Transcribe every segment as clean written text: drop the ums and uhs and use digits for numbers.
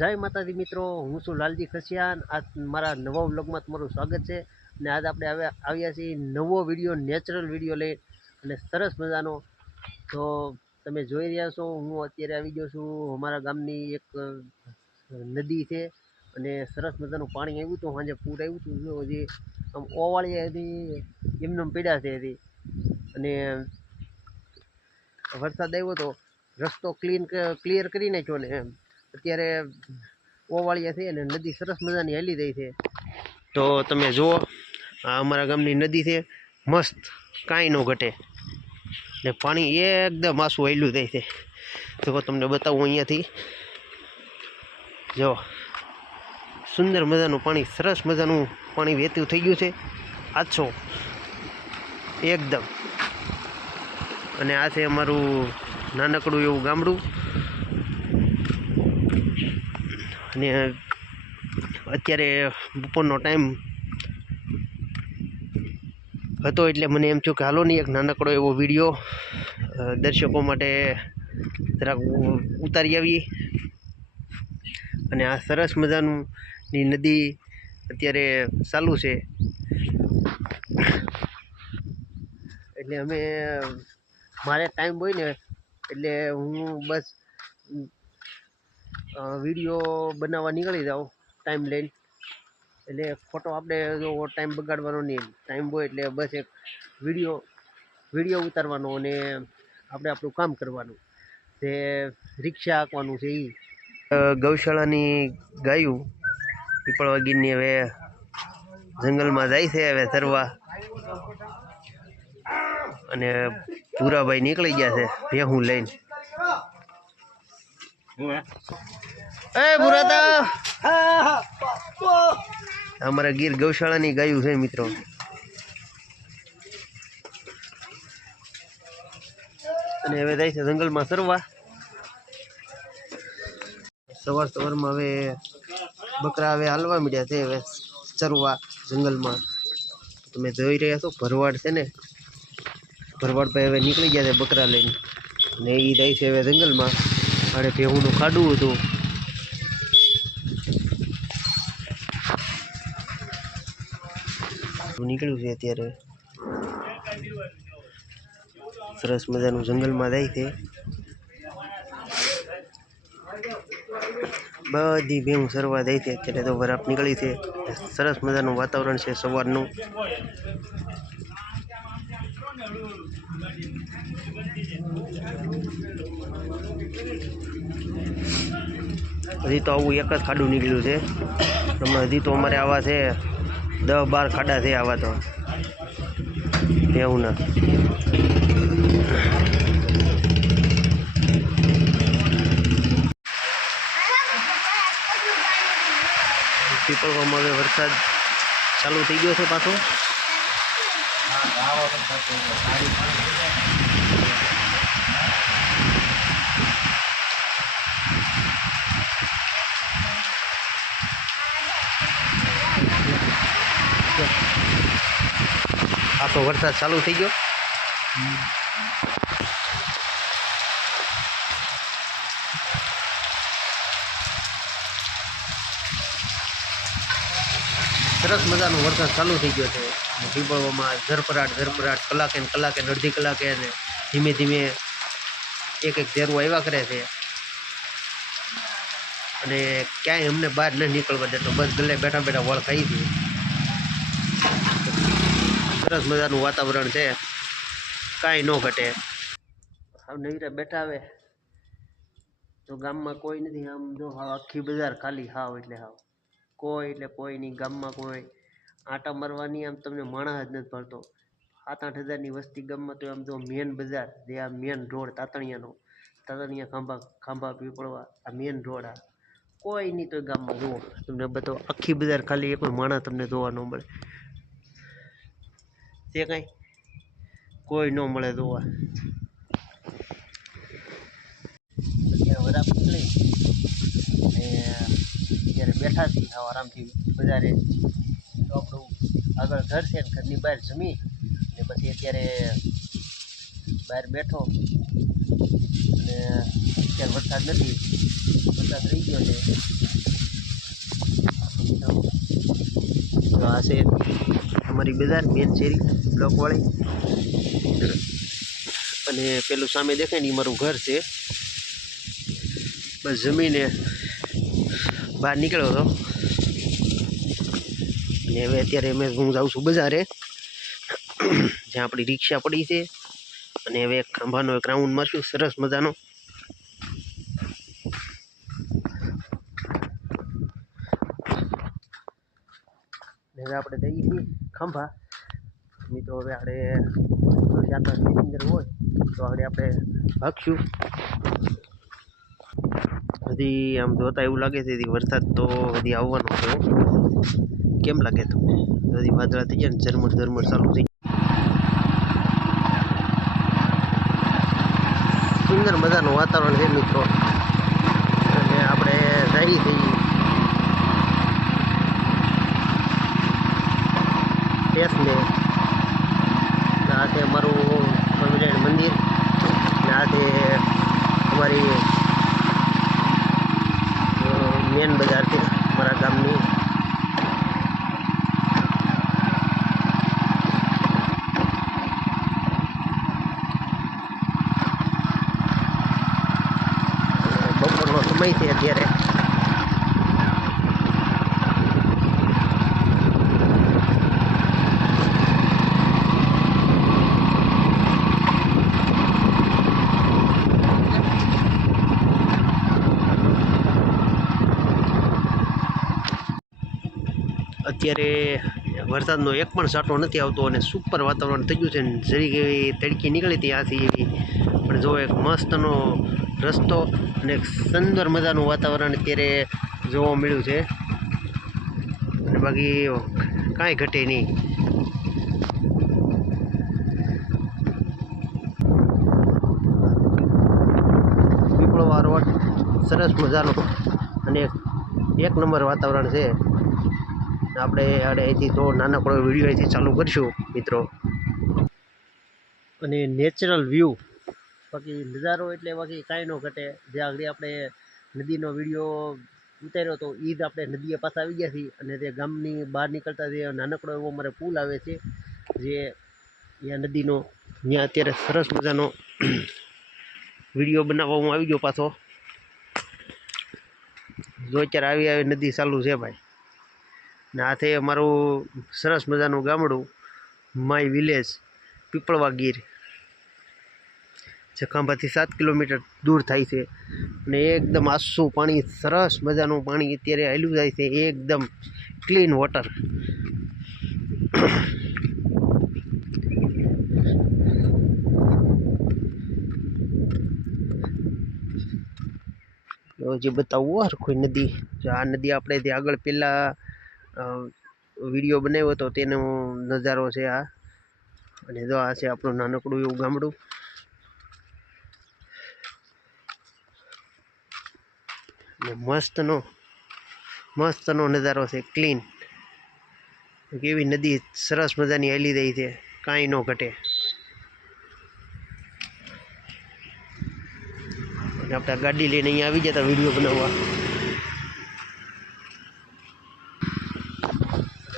જય માતાજી મિત્રો, હું છું લાલજી ખસિયાન। આ મારા નવા વ્લોગમાં તમારું સ્વાગત છે। અને આજ આપણે આવ્યા છીએ નવો વિડીયો, નેચરલ વિડીયો લઈ અને સરસ મજાનો। તો તમે જોઈ રહ્યા છો, હું અત્યારે આવી ગયો છું અમારા ગામની એક નદી છે અને સરસ મજાનું પાણી આવ્યું હતું। સાંજે પૂર આવ્યું હતું, જો હજી આમ ઓવાળી હતી એમને પીડા છે હજી। અને વરસાદ આવ્યો તો રસ્તો ક્લિયર કરી નાખ્યો ને એમ અત્યારે ઓવાળિયા છે અને નદી સરસ મજાની હેલી રહી છે। તો તમે જુઓ, આ અમારા ગામની નદી છે, મસ્ત, કાંઈ ન ઘટે ને પાણી એકદમ આસું હેલું જાય છે। જો તમને બતાવું અહીંયાથી, જો સુંદર મજાનું પાણી, સરસ મજાનું પાણી વહેતું થઈ ગયું છે, આછો એકદમ। અને આ છે અમારું નાનકડું એવું ગામડું। અને અત્યારે બપોરનો ટાઈમ હતો એટલે મને એમ થયું કે હાલો નહીં એક નાનકડો એવો વિડીયો દર્શકો માટે જરાક ઉતારી આવીએ। અને આ સરસ મજાની નદી અત્યારે ચાલુ છે એટલે અમે મારે ટાઈમ હોય ને એટલે હું બસ વિડીયો બનાવવા નીકળી જાઉં ટાઈમ લઈને। એટલે ફોટો આપણે જો ટાઈમ બગાડવાનો નહીં, ટાઈમ હોય એટલે બસ એક વિડીયો ઉતારવાનો અને આપણે આપણું કામ કરવાનું, જે રિક્ષા હાંકવાનું છે એ। ગૌશાળાની ગાયું પીપળવા ગીરની હવે જંગલમાં જાય છે હવે ચરવા। અને ભૂરાભાઈ નીકળી ગયા છે ભેહું લઈને। એ ભૂરાતા, અમારા ગીર ગૌશાળાની ગાયું છે મિત્રો। અને હવે જાય છે જંગલમાં ચરવા। સવારમાં હવે બકરા હવે હાલવા મળ્યા છે હવે ચરવા જંગલમાં। તમે જોઈ રહ્યા છો ભરવાડ છે ને, ભરવાડ ભાઈ હવે નીકળી ગયા છે બકરા લઈને ને એ જાય છે હવે જંગલમાં। અને ભેહુંનું ખાડું હતું નીકળ્યું છે અત્યારે, સરસ મજાનું જંગલમાં જાય છે। બધી ભેહું સરવા જાય છે અત્યારે, તો બરફ નીકળી છે, સરસ મજાનું વાતાવરણ છે સવારનું। હજી તો આવું એક જ ખાડું નીકળ્યું છે હમણાં, હજી તો અમારે આવા છે 10-12 ખાડા છે આવા તો ભેહુંના। પીપળવામાં હવે વરસાદ ચાલુ થઈ ગયો છે પાછો। પાછો વરસાદ ચાલુ થઈ ગયો। સરસ મજાનો વરસાદ ચાલુ થઈ ગયો છે। પીપળવામાં ઝરપરાટ કલાકે ને અડધી કલાકે અને ધીમે ધીમે એક ઝેરું આવ્યા કરે છે। અને ક્યાંય અમને બહાર ન નીકળવા દેતો, બસ ગલે બેઠા બેઠા વળ ખાઈ દઈએ। સરસ મજાનું વાતાવરણ છે, કાંઈ ન ઘટે। હાવ નવીરા બેઠા આવે તો ગામમાં કોઈ નથી, આમ જો હાવ આખી બજાર ખાલી, હાવ એટલે હાવ કોઈ નહીં ગામમાં। કોઈ આટા મારવાની આમ તમને માણસ જ નથી ભરતો। 7-8 હજારની વસ્તી ગામમાં, તો આમ જો મેન બજાર જે આ મેન રોડ તાતણિયા ખાંભા પીપળવા, આ મેન રોડ, આ કોઈ નહીં તો ગામમાં જુઓ તમને બધો આખી બજાર ખાલી, એક માણસ તમને જોવા ન મળે, તે કાંઈ કોઈ ન મળે જોવા। અત્યારે વરાપ નીકળી અને અત્યારે બેઠા છીએ હાવ આરામથી બજારે। તો આપણું આગળ ઘર છે ને ઘરની બહાર જમી અને પછી અત્યારે બહાર બેઠો અને અત્યારે વરસાદ નથી, વરસાદ રહી ગયો છે। આ છે અમારી બજાર મેન શેરી બ્લોકવાળી, અને પેલું સામે દેખાય ને એ મારું ઘર છે. બસ જમીને બહાર નીકળ્યો હતો, અને હવે અત્યારે હું જાઉં છું બજારે, જ્યાં આપણી રિક્ષા પડી છે. અને હવે એક ખાંભાનો એક રાઉન્ડ મારશું સરસ મજાનો. હવે આપણે જઈએ છીએ ખાંભા મિત્રો. હવે આપણે અંદર હોય તો આપણે ભાગશું. હજી આમ જોતા એવું લાગે છે વરસાદ તો હજી આવવાનો છે. કેમ લાગે તમને? હજી વાદળા થઈ ગયા ને ઝરમર ઝરમર ચાલુ થઈ. સુંદર મજાનું વાતાવરણ છે મિત્રો, અને આપણે જઈ છીએ સ્ટેશને. આ છે અમારું સ્વામિનારાયણ મંદિર, અને આ છે અમારી મેન બજાર છે અમારા ગામની. બપોરનો સમય છે અત્યારે. અત્યારે વરસાદનો એક પણ સાટો નથી આવતો, અને સુપર વાતાવરણ થઈ ગયું છે. ને જરી એવી તડકી નીકળી હતી આથી એવી, પણ જો એક મસ્તનો રસ્તો અને એક સુંદર મજાનું વાતાવરણ અત્યારે જોવા મળ્યું છે. અને બાકી કાંઈ ઘટે નહીં. પીપળવા રોડ સરસ મજાનો અને એક નંબર વાતાવરણ છે. આપણે અહીંથી તો નાનકડો વિડીયો અહીંથી ચાલુ કરીશું મિત્રો. અને નેચરલ વ્યૂ, બાકી નજારો એટલે બાકી કાંઈ ન ઘટે. જે આગળ આપણે નદીનો વિડીયો ઉતાર્યો હતો એ જ આપણે નદીએ પાછા આવી ગયા છીએ. અને તે ગામની બહાર નીકળતા જે નાનકડો એવો અમારે પુલ આવે છે, જે ત્યાં નદીનો, ત્યાં અત્યારે સરસ મજાનો વિડીયો બનાવવા હું આવી ગયો પાછો. જો અત્યારે આવી નદી ચાલુ છે ભાઈ. ને આ થઈ અમારું સરસ મજાનું ગામડું, માય વિલેજ પીપળવા ગીર, જે ખાંભાથી 7 કિલોમીટર દૂર થાય છે. અને એકદમ આસું પાણી, સરસ મજાનું પાણી અત્યારે હાલ્યું જાય છે, એકદમ ક્લીન વોટર. જે બતાવવું હરખું નદી, આ નદી આપણે જે આગળ પહેલાં વિડીયો બનાવ્યો હતો તેનો નજારો છે આ. અને જો આ છે આપણું નાનકડું એવું ગામડું. ને મસ્તનો નજારો છે, ક્લીન. કેવી નદી સરસ મજાની હાલી રહી છે, કાંઈ ન ઘટે. અને આપણે ગાડી લઈને અહીંયા આવી જતા વિડીયો બનાવવા.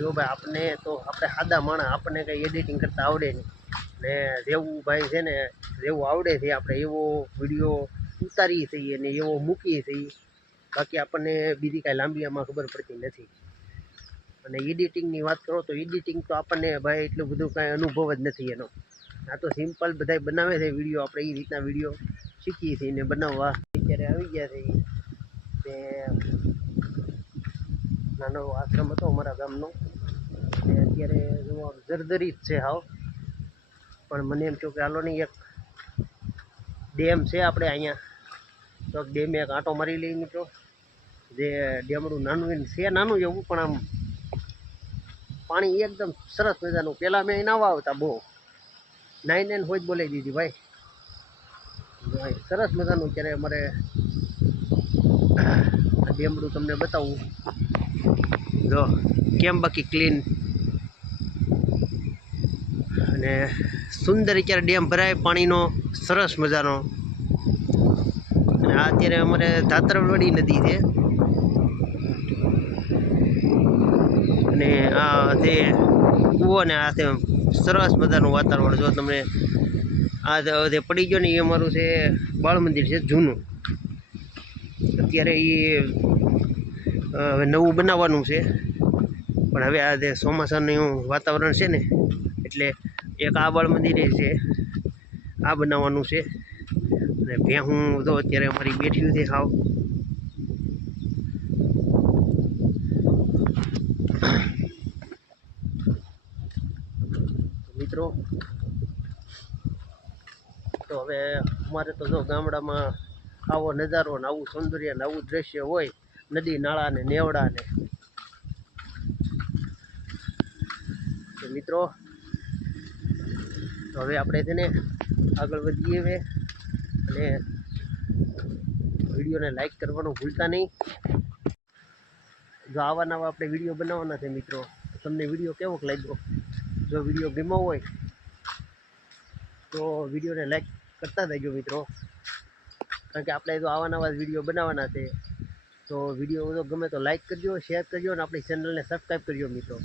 જો ભાઈ આપણે સાદા માણસ, આપણને કંઈ એડિટિંગ કરતાં આવડે નહીં. ને જેવું ભાઈ છે ને, જેવું આવડે છે આપણે એવો વિડીયો ઉતારીએ છીએ અને એવો મૂકીએ છીએ. બાકી આપણને બીજી કાંઈ લાંબી આમાં ખબર પડતી નથી. અને એડિટિંગની વાત કરો તો એડિટિંગ તો આપણને ભાઈ એટલું બધું કાંઈ અનુભવ જ નથી એનો. આ તો સિમ્પલ બધા બનાવે છે વિડીયો, આપણે એ રીતના વિડીયો શીખીએ છીએ ને બનાવવા. અત્યારે આવી ગયા છે તે નાનો આશ્રમ હતો અમારા ગામનો, અને અત્યારે જો જર્જરિત છે હાવ. પણ મને એમ થયું કે હાલો નહીં, એક ડેમ છે આપણે અહીંયા, તો ડેમે એક આંટો મારી લઈ મિત્રો. જે ડેમડું નાનું છે, નાનું એવું, પણ આમ પાણી એકદમ સરસ મજાનું. પહેલાં મેં નાવા આવતા બહુ, નાઈને હોય જ બોલાવી દીધી ભાઈ. સરસ મજાનું અત્યારે અમારે ડેમડું તમને બતાવું જો કેમ, બાકી ક્લીન અને સુંદર અત્યારે ડેમ ભરાય પાણીનો સરસ મજાનો. અને આ અત્યારે અમારે ધાતરવડી નદી છે, અને આ છે કૂવો ને આ છે સરસ મજાનું વાતાવરણ. જો તમને આ જે પડી ગયો ને એ અમારું છે બાળ મંદિર છે જૂનું. અત્યારે એ હવે નવું બનાવવાનું છે, પણ હવે આ જે ચોમાસાનું વાતાવરણ છે ને એટલે એક આ બાળ મંદિરે છે આ બનાવવાનું છે. અને ભેહું તો અત્યારે અમારી બેઠી છે હાવ. મિત્રો તો હવે અમારે તો જો ગામડામાં આવો નજારો ને આવું સૌંદર્ય ને આવું દ્રશ્ય હોય, નદી નાળા ને નેવડા ને. તો મિત્રો તો હવે આપણે છે ને આગળ વધીએ હવે, અને વિડીયોને લાઈક કરવાનું ભૂલતા નહીં. જો આવા નવા આપણે વિડીયો બનાવવાના છે મિત્રો, તમને વિડીયો કેવોક લાગ્યો? જો વિડીયો ગમ્યો હોય તો વિડીયોને લાઈક કરતા જજો મિત્રો, કારણ કે આપણે જો આવા નવા વિડીયો બનાવવાના છે. તો વિડીયો જો ગમે તો લાઈક કરજો, શેર કરજો અને આપણી ચેનલને સબસ્ક્રાઈબ કરજો મિત્રો.